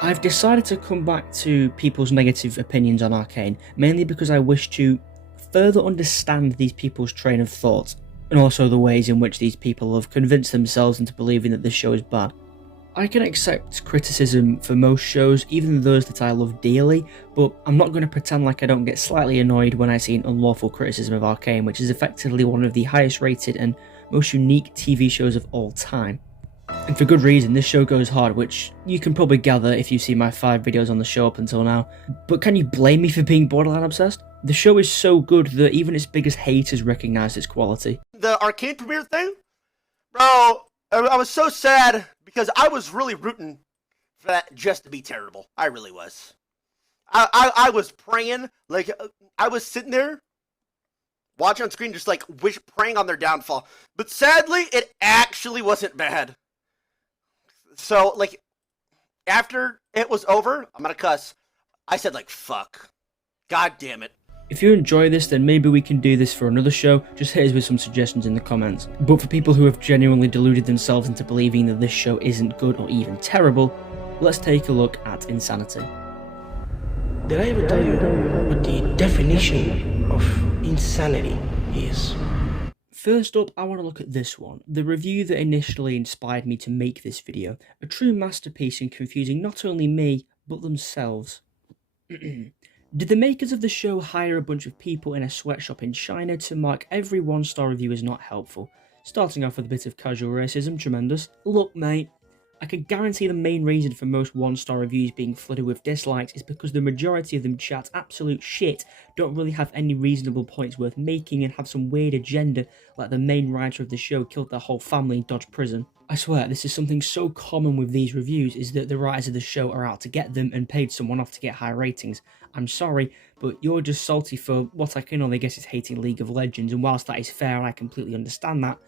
I've decided to come back to people's negative opinions on Arcane, mainly because I wish to further understand these people's train of thought, and also the ways in which these people have convinced themselves into believing that this show is bad. I can accept criticism for most shows, even those that I love dearly, but I'm not going to pretend like I don't get slightly annoyed when I see an unlawful criticism of Arcane, which is effectively one of the highest rated and most unique TV shows of all time. And for good reason, this show goes hard, which you can probably gather if you see my 5 videos on the show up until now. But can you blame me for being borderline obsessed? The show is so good that even its biggest haters recognise its quality. The Arcane premiere thing? Bro, I was so sad because I was really rooting for that just to be terrible. I really was. I was praying, like, I was sitting there watching on screen just like praying on their downfall. But sadly, it actually wasn't bad. So, like, after it was over, I'm gonna cuss. I said, like, fuck. God damn it. If you enjoy this, then maybe we can do this for another show. Just hit us with some suggestions in the comments. But for people who have genuinely deluded themselves into believing that this show isn't good or even terrible, let's take a look at Insanity. Did I ever tell you what the definition of insanity is? First up, I want to look at this one, the review that initially inspired me to make this video, a true masterpiece in confusing not only me, but themselves. Did the makers of the show hire a bunch of people in a sweatshop in China to mark every 1-star review as not helpful? Starting off with a bit of casual racism, tremendous. Look mate, I can guarantee the main reason for most 1-star reviews being flooded with dislikes is because the majority of them chat absolute shit, don't really have any reasonable points worth making, and have some weird agenda like the main writer of the show killed their whole family and dodged prison. I swear, this is something so common with these reviews, is that the writers of the show are out to get them and paid someone off to get high ratings. I'm sorry, but you're just salty for what I can only guess is hating League of Legends, and whilst that is fair and I completely understand that,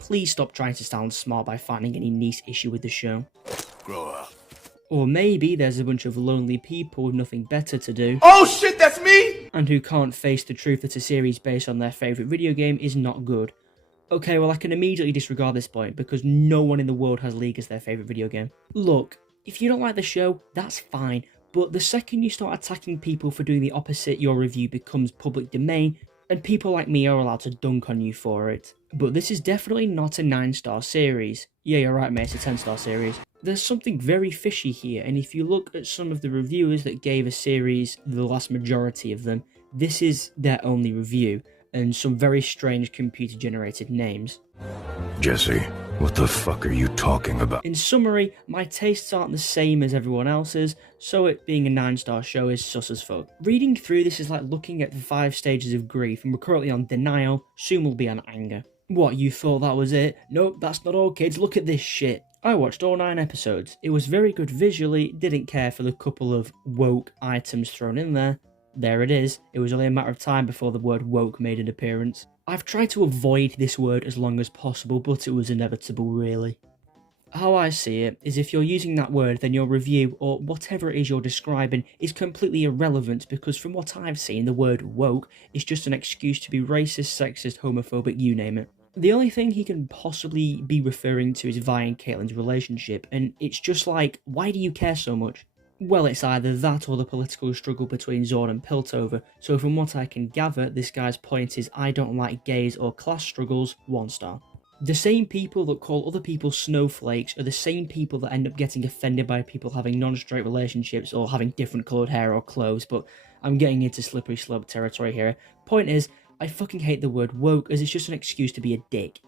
please stop trying to sound smart by finding any niche issue with the show. Grow up. Or maybe there's a bunch of lonely people with nothing better to do. Oh shit, that's me! And who can't face the truth that a series based on their favourite video game is not good. Okay, well I can immediately disregard this point because no one in the world has League as their favourite video game. Look, if you don't like the show, that's fine, but the second you start attacking people for doing the opposite, your review becomes public domain, and people like me are allowed to dunk on you for it. But this is definitely not a 9-star series. Yeah, you're right mate, it's a 10-star series. There's something very fishy here, and if you look at some of the reviewers that gave a series, the vast majority of them, this is their only review, and some very strange computer-generated names. Jesse, what the fuck are you talking about? In summary, my tastes aren't the same as everyone else's, so it being a 9-star show is sus as fuck. Reading through this is like looking at the 5 stages of grief, and we're currently on denial, soon we'll be on anger. What, you thought that was it? Nope, that's not all kids, look at this shit. I watched all 9 episodes. It was very good visually, didn't care for the couple of woke items thrown in there. There it is, it was only a matter of time before the word woke made an appearance. I've tried to avoid this word as long as possible, but it was inevitable really. How I see it is if you're using that word, then your review, or whatever it is you're describing, is completely irrelevant because from what I've seen, the word woke is just an excuse to be racist, sexist, homophobic, you name it. The only thing he can possibly be referring to is Vi and Caitlin's relationship, and it's just like, why do you care so much? Well, it's either that or the political struggle between Zorn and Piltover, so from what I can gather, this guy's point is I don't like gays or class struggles, 1-star. The same people that call other people snowflakes are the same people that end up getting offended by people having non-straight relationships or having different coloured hair or clothes, but I'm getting into slippery slope territory here. Point is, I fucking hate the word woke as it's just an excuse to be a dick.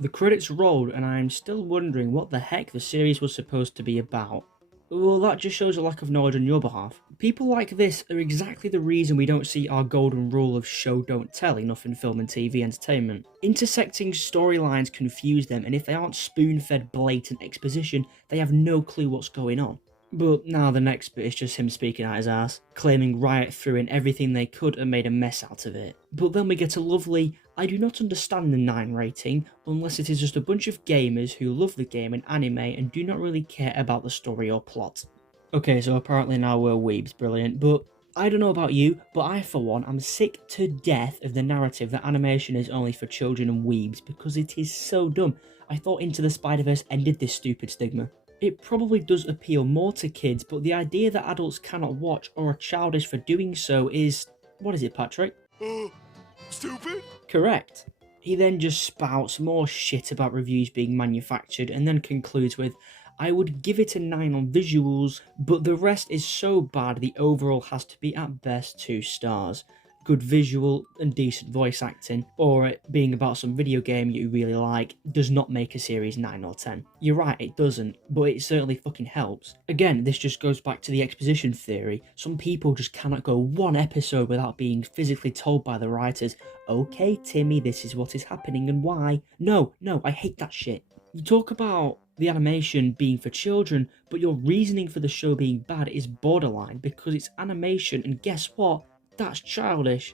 The credits rolled and I'm still wondering what the heck the series was supposed to be about. Well, that just shows a lack of knowledge on your behalf. People like this are exactly the reason we don't see our golden rule of show don't tell enough in film and TV entertainment. Intersecting storylines confuse them, and if they aren't spoon-fed blatant exposition, they have no clue what's going on. But now the next bit is just him speaking out his ass, claiming Riot threw in everything they could and made a mess out of it. But then we get a lovely, I do not understand the 9 rating, unless it is just a bunch of gamers who love the game and anime and do not really care about the story or plot. Okay, so apparently now we're weebs, brilliant, but I don't know about you, but I for one am sick to death of the narrative that animation is only for children and weebs because it is so dumb. I thought Into the Spider-Verse ended this stupid stigma. It probably does appeal more to kids, but the idea that adults cannot watch or are childish for doing so is... what is it, Patrick? Stupid? Correct. He then just spouts more shit about reviews being manufactured and then concludes with, I would give it a 9 on visuals, but the rest is so bad the overall has to be at best 2 stars. Good visual and decent voice acting, or it being about some video game you really like, does not make a series 9 or 10. You're right, it doesn't, but it certainly fucking helps. Again, this just goes back to the exposition theory. Some people just cannot go one episode without being physically told by the writers, okay Timmy, this is what is happening and why. No, I hate that shit. You talk about the animation being for children, but your reasoning for the show being bad is borderline because it's animation, and guess what? That's childish.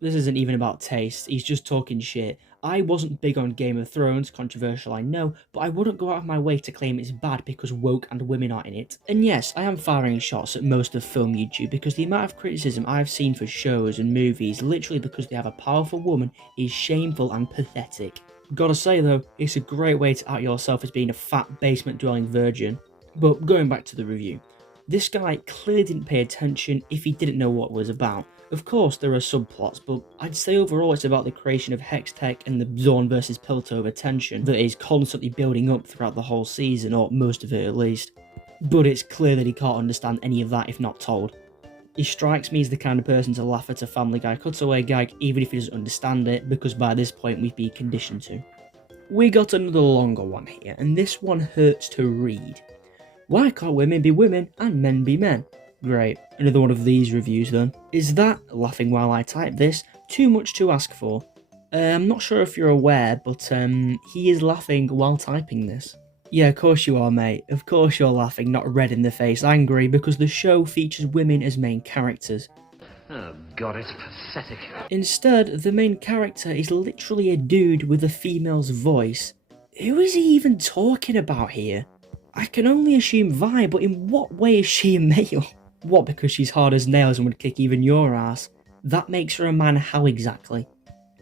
This isn't even about taste, he's just talking shit. I wasn't big on Game of Thrones, controversial I know, but I wouldn't go out of my way to claim it's bad because woke and women are in it. And yes, I am firing shots at most of film YouTube because the amount of criticism I've seen for shows and movies literally because they have a powerful woman is shameful and pathetic. Gotta say though, it's a great way to out yourself as being a fat basement-dwelling virgin. But going back to the review. This guy clearly didn't pay attention if he didn't know what it was about. Of course there are subplots, but I'd say overall it's about the creation of Hextech and the Zorn versus Piltover tension that is constantly building up throughout the whole season, or most of it at least. But it's clear that he can't understand any of that if not told. He strikes me as the kind of person to laugh at a Family Guy cutaway gag even if he doesn't understand it, because by this point we've been conditioned to. We got another longer one here, and this one hurts to read. Why can't women be women and men be men? Great, another one of these reviews then. Is that, laughing while I type this, too much to ask for? I'm not sure if you're aware, but he is laughing while typing this. Yeah, of course you are, mate. Of course you're laughing, not red in the face angry, because the show features women as main characters. Oh god, it's pathetic. Instead, the main character is literally a dude with a female's voice. Who is he even talking about here? I can only assume Vi, but in what way is she a male? What, because she's hard as nails and would kick even your ass? That makes her a man how exactly?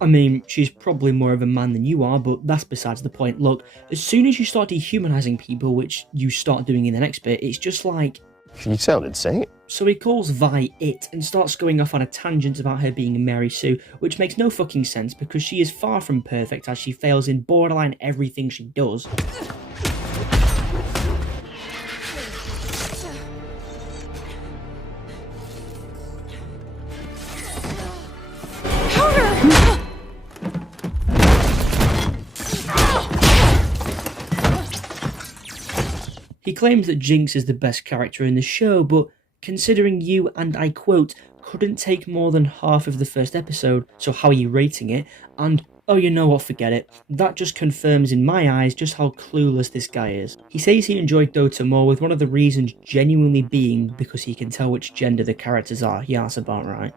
I mean, she's probably more of a man than you are, but that's besides the point. Look, as soon as you start dehumanizing people, which you start doing in the next bit, it's just like... You sound insane. So he calls Vi it and starts going off on a tangent about her being Mary Sue, which makes no fucking sense because she is far from perfect as she fails in borderline everything she does. He claims that Jinx is the best character in the show, but considering you, and I quote, couldn't take more than half of the first episode, so how are you rating it? And, oh you know what, forget it. That just confirms in my eyes just how clueless this guy is. He says he enjoyed Dota more, with one of the reasons genuinely being because he can tell which gender the characters are. Yeah, that's about right.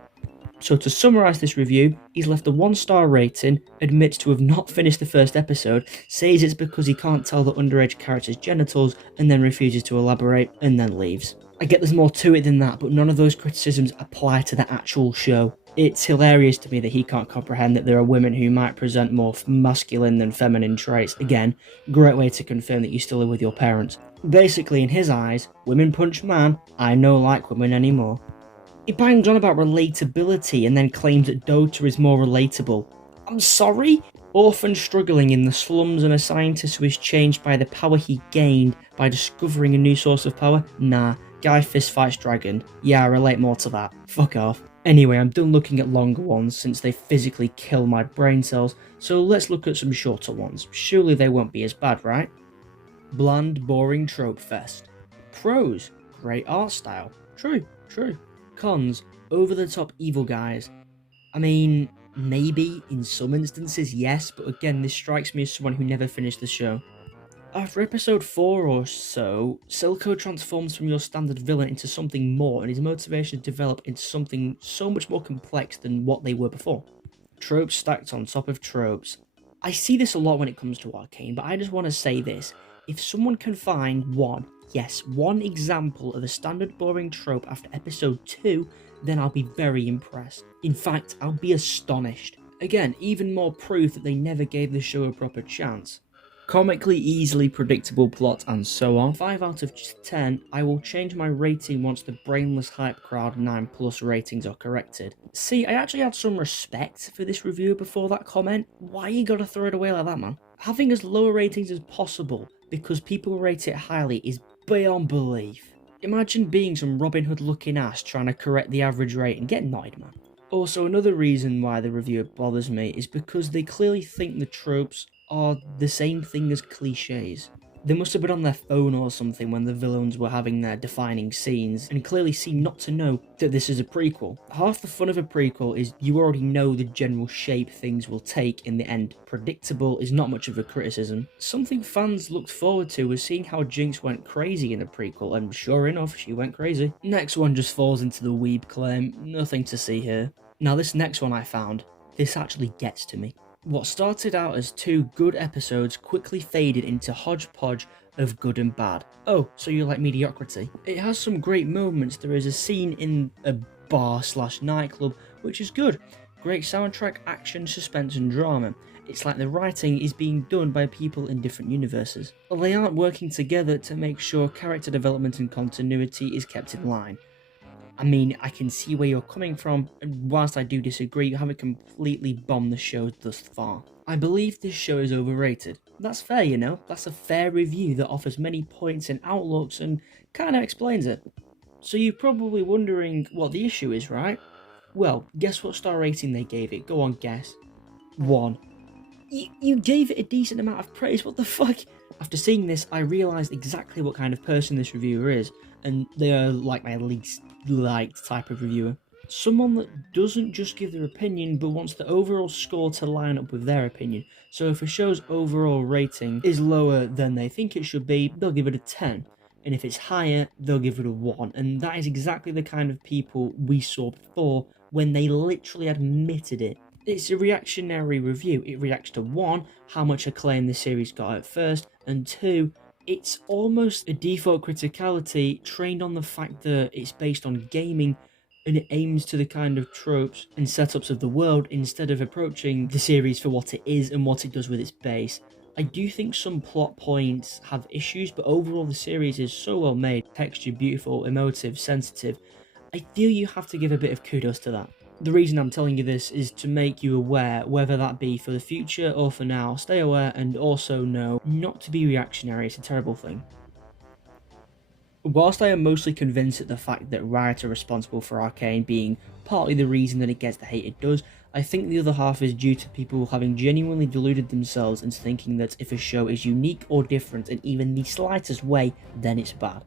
So to summarise this review, he's left a 1-star rating, admits to have not finished the first episode, says it's because he can't tell the underage character's genitals, and then refuses to elaborate, and then leaves. I get there's more to it than that, but none of those criticisms apply to the actual show. It's hilarious to me that he can't comprehend that there are women who might present more masculine than feminine traits. Again, great way to confirm that you still live with your parents. Basically, in his eyes, women punch man, I no like women anymore. He bangs on about relatability and then claims that Dota is more relatable. I'm sorry? Orphan struggling in the slums and a scientist who is changed by the power he gained by discovering a new source of power? Nah, guy fist fights dragon. Yeah, I relate more to that. Fuck off. Anyway, I'm done looking at longer ones since they physically kill my brain cells, so let's look at some shorter ones. Surely they won't be as bad, right? Bland, boring trope fest. Pros, great art style. True. Cons, over-the-top evil guys. I mean, maybe in some instances yes, but again this strikes me as someone who never finished the show. After episode 4 or so, Silco transforms from your standard villain into something more, and his motivations develop into something so much more complex than what they were before. Tropes stacked on top of tropes. I see this a lot when it comes to Arcane, but I just want to say this. If someone can find one example of a standard boring trope after episode 2, then I'll be very impressed. In fact, I'll be astonished. Again, even more proof that they never gave the show a proper chance. comically easily predictable plot and so on. 5 out of 10, I will change my rating once the brainless hype crowd 9+ ratings are corrected. See, I actually had some respect for this reviewer before that comment. Why you gotta throw it away like that, man? Having as low ratings as possible because people rate it highly is beyond belief. Imagine being some Robin Hood looking ass trying to correct the average rate and get annoyed, man. Also, another reason why the reviewer bothers me is because they clearly think the tropes are the same thing as cliches. They must have been on their phone or something when the villains were having their defining scenes and clearly seem not to know that this is a prequel. Half the fun of a prequel is you already know the general shape things will take in the end. Predictable is not much of a criticism. Something fans looked forward to was seeing how Jinx went crazy in the prequel, and sure enough, she went crazy. Next one just falls into the weeb claim, nothing to see here. Now this next one I found, this actually gets to me. What started out as 2 good episodes quickly faded into hodgepodge of good and bad. Oh, so you like mediocrity? It has some great moments. There is a scene in a bar/nightclub, which is good. Great soundtrack, action, suspense and drama. It's like the writing is being done by people in different universes. They aren't working together to make sure character development and continuity is kept in line. I mean, I can see where you're coming from, and whilst I do disagree, you haven't completely bombed the show thus far. I believe this show is overrated. That's fair, you know, that's a fair review that offers many points and outlooks and kinda explains it. So you're probably wondering what the issue is, right? Well, guess what star rating they gave it? Go on, guess. 1. You gave it a decent amount of praise, what the fuck? After seeing this, I realised exactly what kind of person this reviewer is, and they are like my least liked type of reviewer. Someone that doesn't just give their opinion, but wants the overall score to line up with their opinion. So if a show's overall rating is lower than they think it should be, they'll give it a 10. And if it's higher, they'll give it a 1. And that is exactly the kind of people we saw before when they literally admitted it. It's a reactionary review. It reacts to 1, how much acclaim the series got at first, and 2, it's almost a default criticality trained on the fact that it's based on gaming and it aims to the kind of tropes and setups of the world instead of approaching the series for what it is and what it does with its base. I do think some plot points have issues, but overall the series is so well made, textured, beautiful, emotive, sensitive. I feel you have to give a bit of kudos to that. The reason I'm telling you this is to make you aware, whether that be for the future or for now. Stay aware and also know not to be reactionary, it's a terrible thing. Whilst I am mostly convinced at the fact that Riot are responsible for Arcane being partly the reason that it gets the hate it does, I think the other half is due to people having genuinely deluded themselves into thinking that if a show is unique or different in even the slightest way, then it's bad.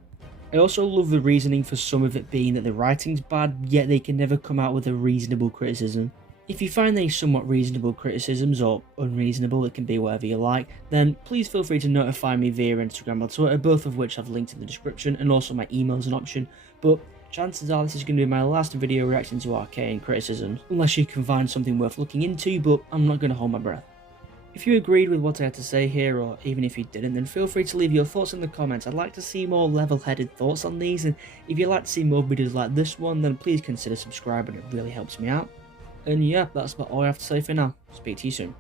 I also love the reasoning for some of it being that the writing's bad, yet they can never come out with a reasonable criticism. If you find any somewhat reasonable criticisms, or unreasonable, it can be whatever you like, then please feel free to notify me via Instagram or Twitter, both of which I've linked in the description, and also my email is an option, but chances are this is going to be my last video reacting to Arcane criticisms, unless you can find something worth looking into, but I'm not going to hold my breath. If you agreed with what I had to say here, or even if you didn't, then feel free to leave your thoughts in the comments. I'd like to see more level-headed thoughts on these, and if you'd like to see more videos like this one, then please consider subscribing, it really helps me out. And yeah, that's about all I have to say for now. Speak to you soon.